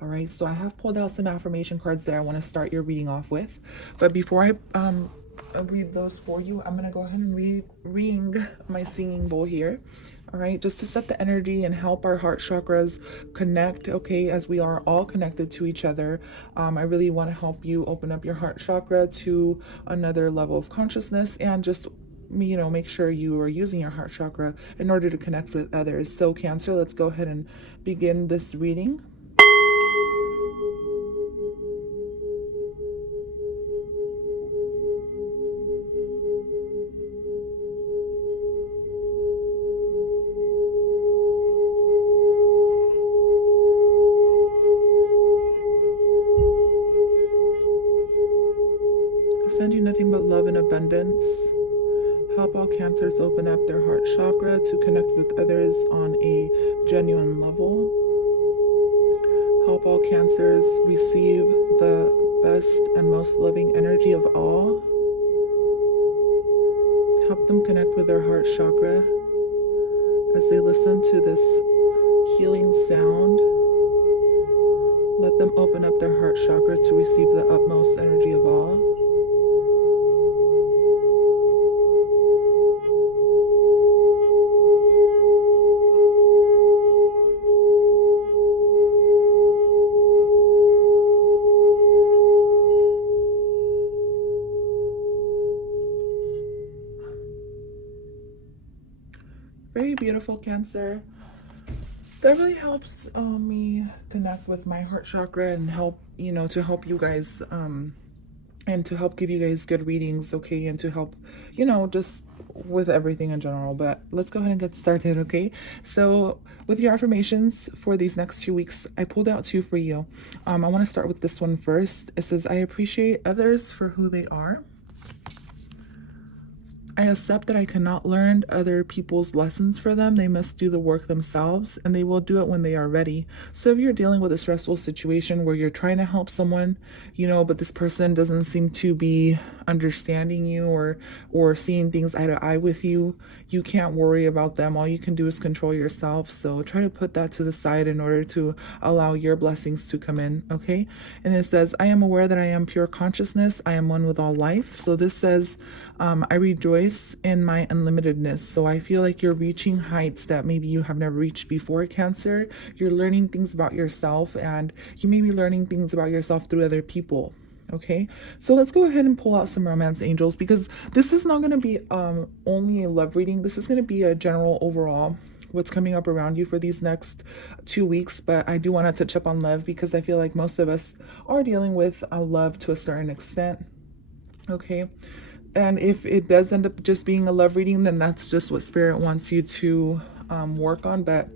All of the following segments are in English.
All right, so I have pulled out some affirmation cards that I want to start your reading off with. But before I read those for you, I'm going to go ahead and ring my singing bowl here. All right, just to set the energy and help our heart chakras connect, okay, as we are all connected to each other. I really want to help you open up your heart chakra to another level of consciousness and just make sure you are using your heart chakra in order to connect with others. So Cancer, let's go ahead and begin this reading. Send you nothing but love and abundance. Help all Cancers open up their heart chakra to connect with others on a genuine level. Help all Cancers receive the best and most loving energy of all. Help them connect with their heart chakra as they listen to this healing sound. Let them open up their heart chakra to receive the utmost energy of all. Very beautiful, Cancer. That really helps me connect with my heart chakra and help, to help you guys and to help give you guys good readings, okay, and to help, just with everything in general. But let's go ahead and get started, okay? So with your affirmations for these next 2 weeks, I pulled out 2 for you. I want to start with this one first. It says, I appreciate others for who they are. I accept that I cannot learn other people's lessons for them. They must do the work themselves, and they will do it when they are ready. So if you're dealing with a stressful situation where you're trying to help someone, but this person doesn't seem to be understanding you or seeing things eye to eye with you, you can't worry about them. All you can do is control yourself. So try to put that to the side in order to allow your blessings to come in, okay? And it says, I am aware that I am pure consciousness. I am one with all life. So this says, I rejoice in my unlimitedness. So I feel like you're reaching heights that maybe you have never reached before, Cancer. You're learning things about yourself, and you may be learning things about yourself through other people. Okay, so let's go ahead and pull out some romance angels, because this is not going to be only a love reading. This is going to be a general overall what's coming up around you for these next 2 weeks. But I do want to touch up on love, because I feel like most of us are dealing with love to a certain extent. Okay, and if it does end up just being a love reading, then that's just what Spirit wants you to work on. But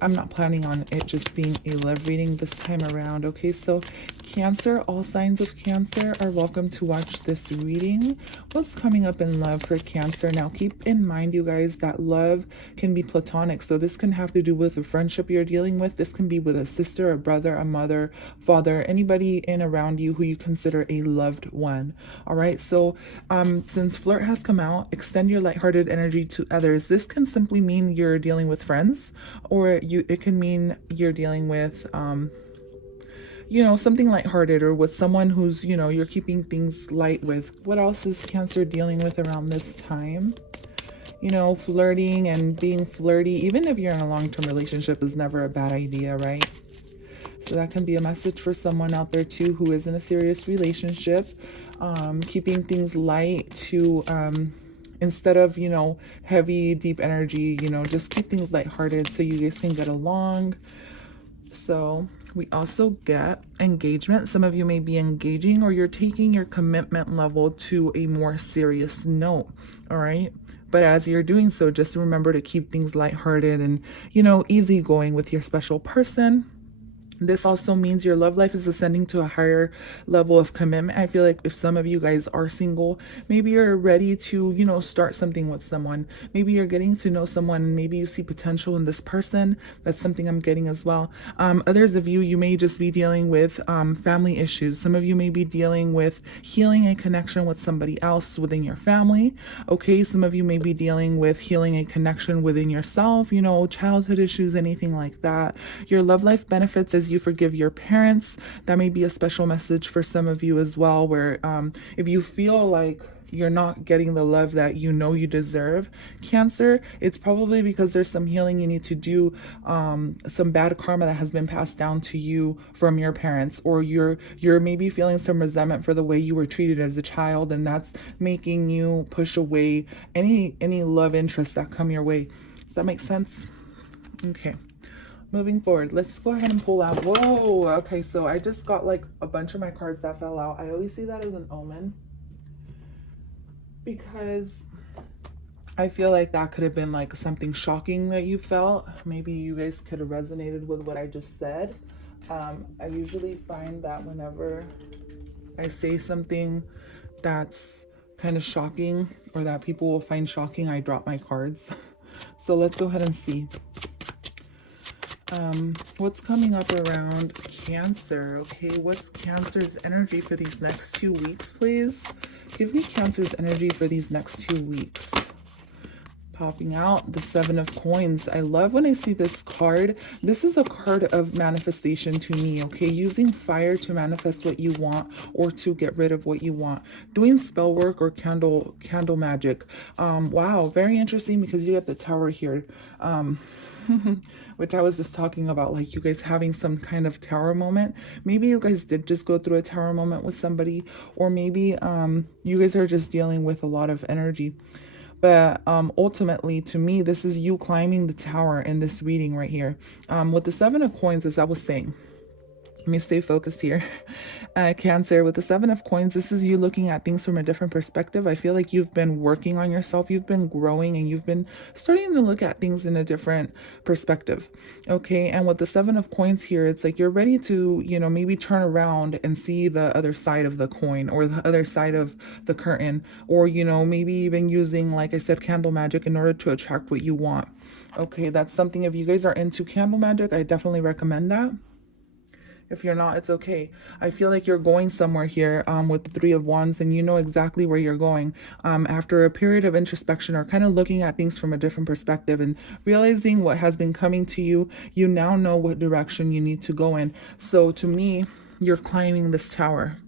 I'm not planning on it just being a love reading this time around. Okay, so Cancer, all signs of Cancer are welcome to watch this reading. What's coming up in love for Cancer? Now, keep in mind, you guys, that love can be platonic. So this can have to do with a friendship you're dealing with. This can be with a sister, a brother, a mother, father, anybody in around you who you consider a loved one. All right, so since flirt has come out, extend your lighthearted energy to others. This can simply mean you're dealing with friends, or it can mean you're dealing with something lighthearted, or with someone who's you're keeping things light with. What else is Cancer dealing with around this time? Flirting and being flirty, even if you're in a long-term relationship, is never a bad idea, right? So that can be a message for someone out there too who is in a serious relationship. Keeping things light to instead of heavy deep energy, just keep things lighthearted so you guys can get along. So we also get engagement. Some of you may be engaging, or you're taking your commitment level to a more serious note. All right, but as you're doing so, just remember to keep things lighthearted and easygoing with your special person. This also means your love life is ascending to a higher level of commitment. I feel like if some of you guys are single, maybe you're ready to, start something with someone. Maybe you're getting to know someone, and maybe you see potential in this person. That's something I'm getting as well. Others of you may just be dealing with family issues. Some of you may be dealing with healing a connection with somebody else within your family. Okay, some of you may be dealing with healing a connection within yourself, childhood issues, anything like that. Your love life benefits as says you forgive your parents. That may be a special message for some of you as well, where if you feel like you're not getting the love that you know you deserve, Cancer, it's probably because there's some healing you need to do, some bad karma that has been passed down to you from your parents, or you're maybe feeling some resentment for the way you were treated as a child, and that's making you push away any love interests that come your way. Does that make sense? Okay. Moving forward, let's go ahead and pull out. Whoa, okay, so I just got like a bunch of my cards that fell out. I always see that as an omen, because I feel like that could have been like something shocking that you felt. Maybe you guys could have resonated with what I just said. I usually find that whenever I say something that's kind of shocking, or that people will find shocking, I drop my cards. So let's go ahead and see. What's coming up around Cancer? Okay, what's Cancer's energy for these next 2 weeks, please? Give me Cancer's energy for these next 2 weeks. Popping out the 7 of Coins. I love when I see this card. This is a card of manifestation to me, okay? Using fire to manifest what you want, or to get rid of what you want. Doing spell work or candle magic. Wow, very interesting, because you get the Tower here. Which I was just talking about, like you guys having some kind of tower moment. Maybe you guys did just go through a tower moment with somebody, or maybe you guys are just dealing with a lot of energy. But ultimately, to me, this is you climbing the tower in this reading right here. With the 7 of Coins, as I was saying, let me stay focused here. Cancer, with the 7 of Coins, this is you looking at things from a different perspective. I feel like you've been working on yourself. You've been growing, and you've been starting to look at things in a different perspective. Okay, and with the 7 of Coins here, it's like you're ready to, you know, maybe turn around and see the other side of the coin, or the other side of the curtain, or, you know, maybe even using, like I said, candle magic in order to attract what you want. Okay, that's something, if you guys are into candle magic, I definitely recommend that. If you're not, it's okay. I feel like you're going somewhere here with the 3 of Wands, and you know exactly where you're going. After a period of introspection, or kind of looking at things from a different perspective and realizing what has been coming to you, you now know what direction you need to go in. So to me, you're climbing this tower.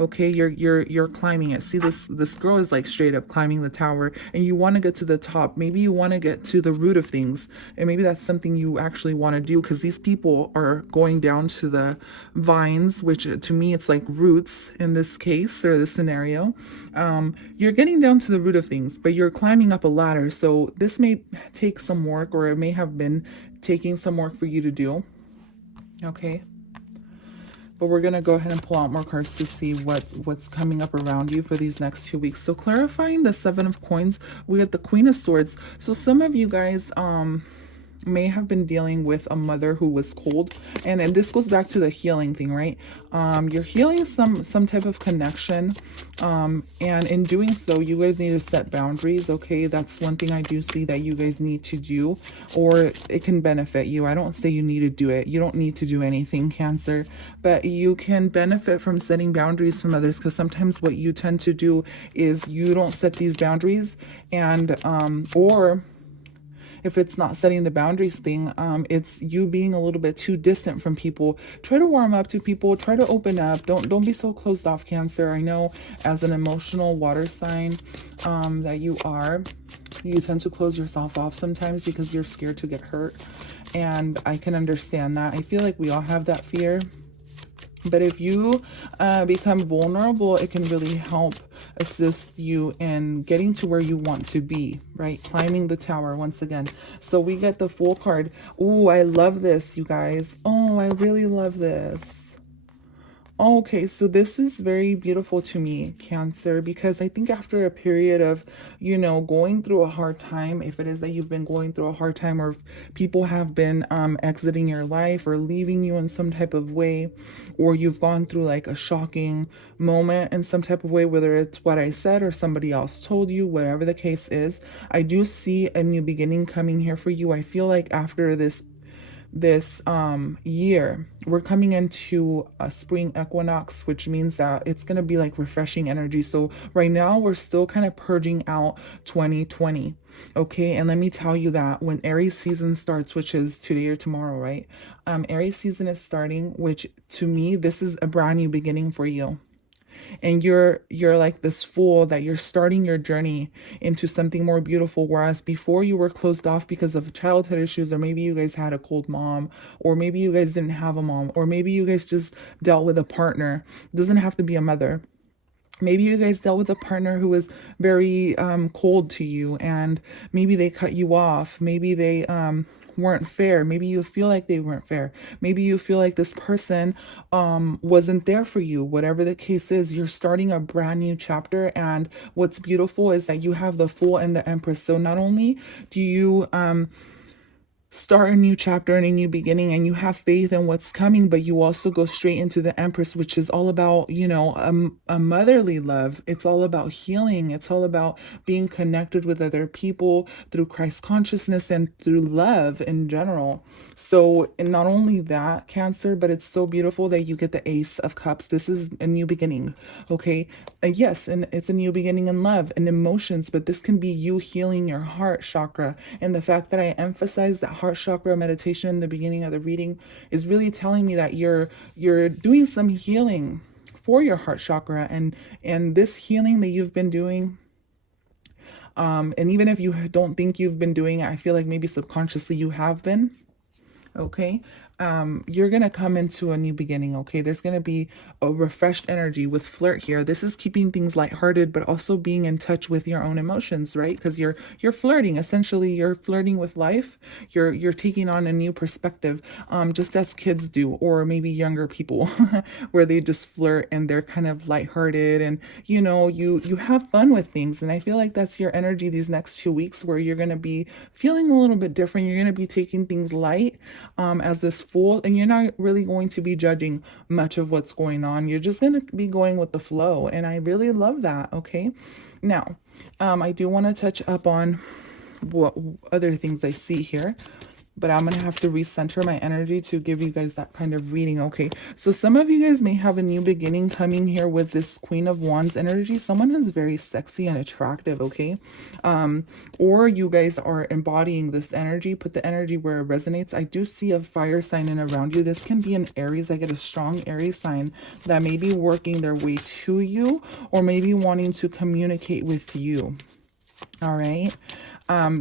Okay, you're climbing it. See, this girl is like straight up climbing the tower, and you want to get to the top. Maybe you want to get to the root of things, and maybe that's something you actually want to do, because these people are going down to the vines, which to me it's like roots in this case, or this scenario. You're getting down to the root of things, but you're climbing up a ladder. So this may take some work, or it may have been taking some work for you to do. Okay. But we're going to go ahead and pull out more cards to see what's coming up around you for these next 2 weeks. So clarifying the 7 of Coins, we got the Queen of Swords. So some of you guys may have been dealing with a mother who was cold, and this goes back to the healing thing, right? You're healing some type of connection, and in doing so, you guys need to set boundaries. Okay, that's one thing I do see that you guys need to do, or it can benefit you. I don't say you need to do it. You don't need to do anything, Cancer, but you can benefit from setting boundaries from others, because sometimes what you tend to do is you don't set these boundaries, and or if it's not setting the boundaries thing, it's you being a little bit too distant from people. Try to warm up to people. Try to open up. Don't be so closed off, Cancer. I know as an emotional water sign that you are, you tend to close yourself off sometimes because you're scared to get hurt. And I can understand that. I feel like we all have that fear. But if you become vulnerable, it can really help assist you in getting to where you want to be, right? Climbing the tower once again. So we get the Fool card. Oh, I love this, you guys. Oh, I really love this. Okay, so this is very beautiful to me, Cancer, because I think after a period of, you know, going through a hard time, if it is that you've been going through a hard time, or if people have been exiting your life or leaving you in some type of way, or you've gone through like a shocking moment in some type of way, whether it's what I said or somebody else told you, whatever the case is, I do see a new beginning coming here for you. I feel like after this this year. We're coming into a spring equinox, which means that it's going to be like refreshing energy. So right now we're still kind of purging out 2020. Okay, and let me tell you that when Aries season starts, which is today or tomorrow, right? Aries season is starting, which to me, this is a brand new beginning for you. And you're like this fool that you're starting your journey into something more beautiful, whereas before you were closed off because of childhood issues, or maybe you guys had a cold mom, or maybe you guys didn't have a mom, or maybe you guys just dealt with a partner. It doesn't have to be a mother. Maybe you guys dealt with a partner who was very cold to you, and maybe they cut you off. Maybe they weren't fair. Maybe you feel like they weren't fair. Maybe you feel like this person wasn't there for you. Whatever the case is, you're starting a brand new chapter. And what's beautiful is that you have the Fool and the Empress. So not only do you start a new chapter and a new beginning, and you have faith in what's coming, but you also go straight into the Empress, which is all about, you know, a motherly love. It's all about healing. It's all about being connected with other people through Christ consciousness and through love in general. So, and not only that, Cancer, but it's so beautiful that you get the Ace of Cups. This is a new beginning. Okay, yes, and it's a new beginning in love and emotions, but this can be you healing your heart chakra. And the fact that I emphasize that heart chakra meditation in the beginning of the reading is really telling me that you're doing some healing for your heart chakra, and this healing that you've been doing, and even if you don't think you've been doing it, I feel like maybe subconsciously you have been. Okay, you're gonna come into a new beginning. Okay, there's gonna be a refreshed energy with flirt here. This is keeping things lighthearted, but also being in touch with your own emotions, right? Because you're flirting. Essentially, you're flirting with life. You're taking on a new perspective, just as kids do, or maybe younger people, where they just flirt and they're kind of lighthearted, and you know, you have fun with things. And I feel like that's your energy these next 2 weeks, where you're gonna be feeling a little bit different. You're gonna be taking things light, as this Fool, and you're not really going to be judging much of what's going on. You're just going to be going with the flow, and I really love that. Okay, now I do want to touch up on what other things I see here, but I'm going to have to recenter my energy to give you guys that kind of reading. Okay, so some of you guys may have a new beginning coming here with this Queen of Wands energy. Someone who's very sexy and attractive, okay? Or you guys are embodying this energy. Put the energy where it resonates. I do see a fire sign in around you. This can be an Aries. I get a strong Aries sign that may be working their way to you, or maybe wanting to communicate with you. All right.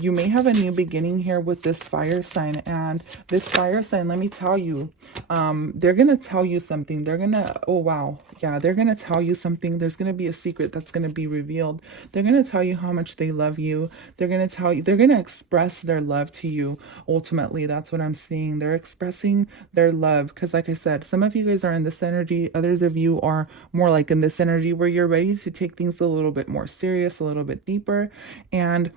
You may have a new beginning here with this fire sign, and this fire sign, let me tell you, they're going to tell you something. They're going to, oh, wow. Yeah, they're going to tell you something. There's going to be a secret that's going to be revealed. They're going to tell you how much they love you. They're going to tell you, they're going to express their love to you. Ultimately, that's what I'm seeing. They're expressing their love. Because like I said, some of you guys are in this energy. Others of you are more like in this energy where you're ready to take things a little bit more serious, a little bit deeper. And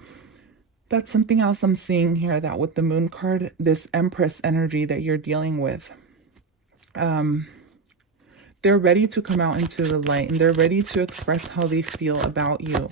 that's something else I'm seeing here, that with the Moon card, this Empress energy that you're dealing with, they're ready to come out into the light, and they're ready to express how they feel about you.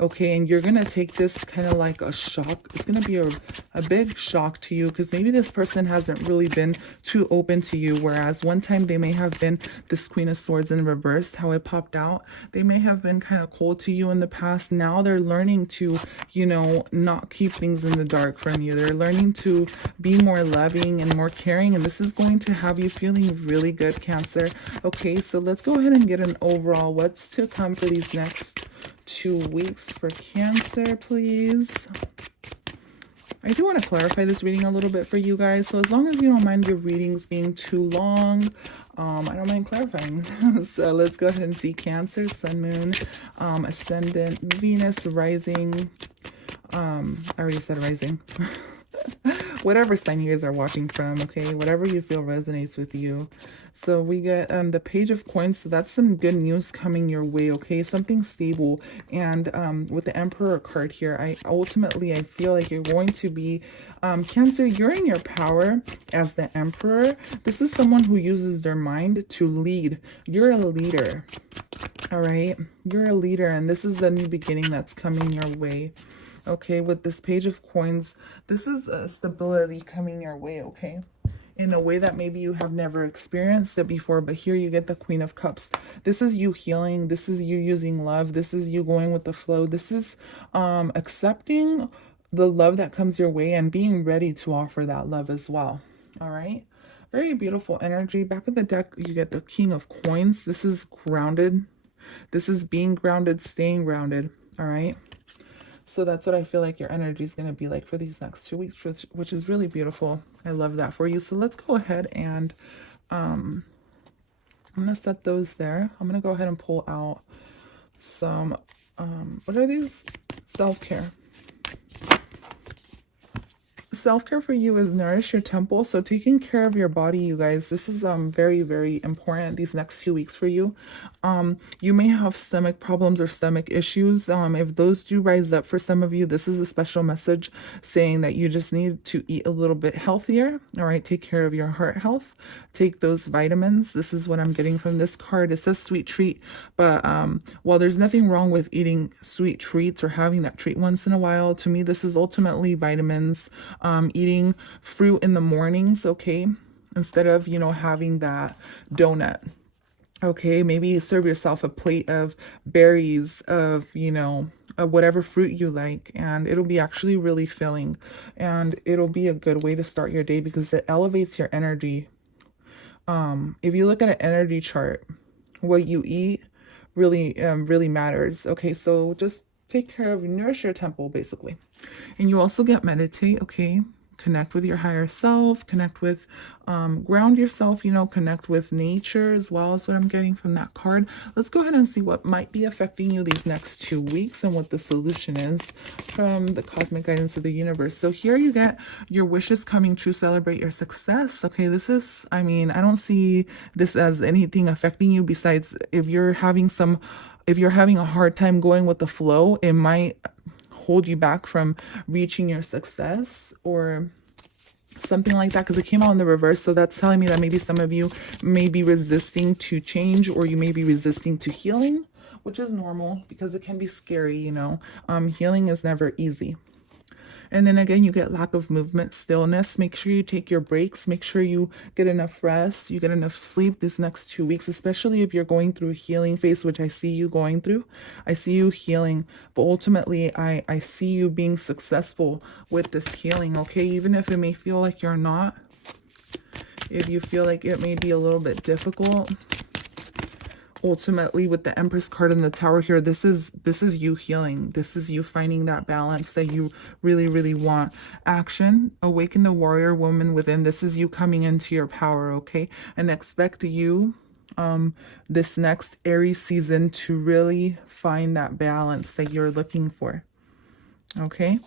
Okay, and you're going to take this kind of like a shock. It's going to be a big shock to you, because maybe this person hasn't really been too open to you, whereas one time they may have been this Queen of Swords in reverse, how it popped out. They may have been kind of cold to you in the past. Now they're learning to, you know, not keep things in the dark from you. They're learning to be more loving and more caring, and this is going to have you feeling really good, Cancer. Okay, so let's go ahead and get an overall what's to come for these next 2 weeks for Cancer, please. I do want to clarify this reading a little bit for you guys, so as long as you don't mind your readings being too long, I don't mind clarifying. So let's go ahead and see Cancer, Sun, Moon, Ascendant, Venus, Rising. I already said Rising. Whatever sign you guys are watching from, okay? Whatever you feel resonates with you. So we get the Page of Coins. So that's some good news coming your way, okay? Something stable. And with the Emperor card here, I feel like you're going to be Cancer, you're in your power as the Emperor. This is someone who uses their mind to lead. You're a leader. All right? You're a leader, and this is a new beginning that's coming your way. Okay, with this Page of Coins, this is a stability coming your way, okay? in a way that maybe you have never experienced it before. But here you get the Queen of Cups. This is you healing. This is you using love. This is you going with the flow. This is accepting the love that comes your way and being ready to offer that love as well. All right. Very beautiful energy. Back of the deck, you get the King of Coins. This is grounded. This is being grounded, staying grounded. All right. So that's what I feel like your energy is going to be like for these next 2 weeks, which is really beautiful. I love that for you. So let's go ahead and I'm going to set those there. I'm going to go ahead and pull out some, what are these? Self-care. Self-care for you is nourish your temple. So taking care of your body, you guys, this is very, very important these next 2 weeks for you. You may have stomach problems or stomach issues. If those do rise up for some of you, this is a special message saying that you just need to eat a little bit healthier. All right, take care of your heart health. Take those vitamins. This is what I'm getting from this card. It says sweet treat, but while there's nothing wrong with eating sweet treats or having that treat once in a while, to me this is ultimately vitamins. Eating fruit in the mornings, okay, instead of, you know, having that donut. Okay, maybe serve yourself a plate of berries, of, you know, whatever fruit you like, and it'll be actually really filling, and it'll be a good way to start your day because it elevates your energy. If you look at an energy chart, what you eat really matters. Okay, so just take care of, nourish your temple basically. And you also get meditate, okay? Connect with your higher self, connect with, ground yourself, you know, connect with nature as well as what I'm getting from that card. Let's go ahead and see what might be affecting you these next 2 weeks and what the solution is from the cosmic guidance of the universe. So here you get your wishes coming true, celebrate your success. Okay, this is, I mean, I don't see this as anything affecting you besides if you're having a hard time going with the flow, it might hold you back from reaching your success or something like that, because it came out in the reverse. So that's telling me that maybe some of you may be resisting to change, or you may be resisting to healing, which is normal because it can be scary, you know. Healing is never easy. And then again, you get lack of movement, stillness. Make sure you take your breaks. Make sure you get enough rest. You get enough sleep these next 2 weeks, especially if you're going through a healing phase, which I see you going through. I see you healing, but ultimately I see you being successful with this healing, okay? Even if it may feel like you're not, if you feel like it may be a little bit difficult, ultimately with the Empress card in the Tower here, this is you healing. This is you finding that balance that you really want. Action, awaken the warrior woman within. This is you coming into your power, okay? And expect you this next Aries season to really find that balance that you're looking for. Okay,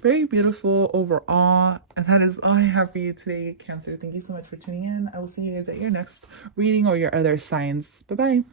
very beautiful overall. And that is all I have for you today, Cancer. Thank you so much for tuning in. I will see you guys at your next reading or your other signs. Bye-bye.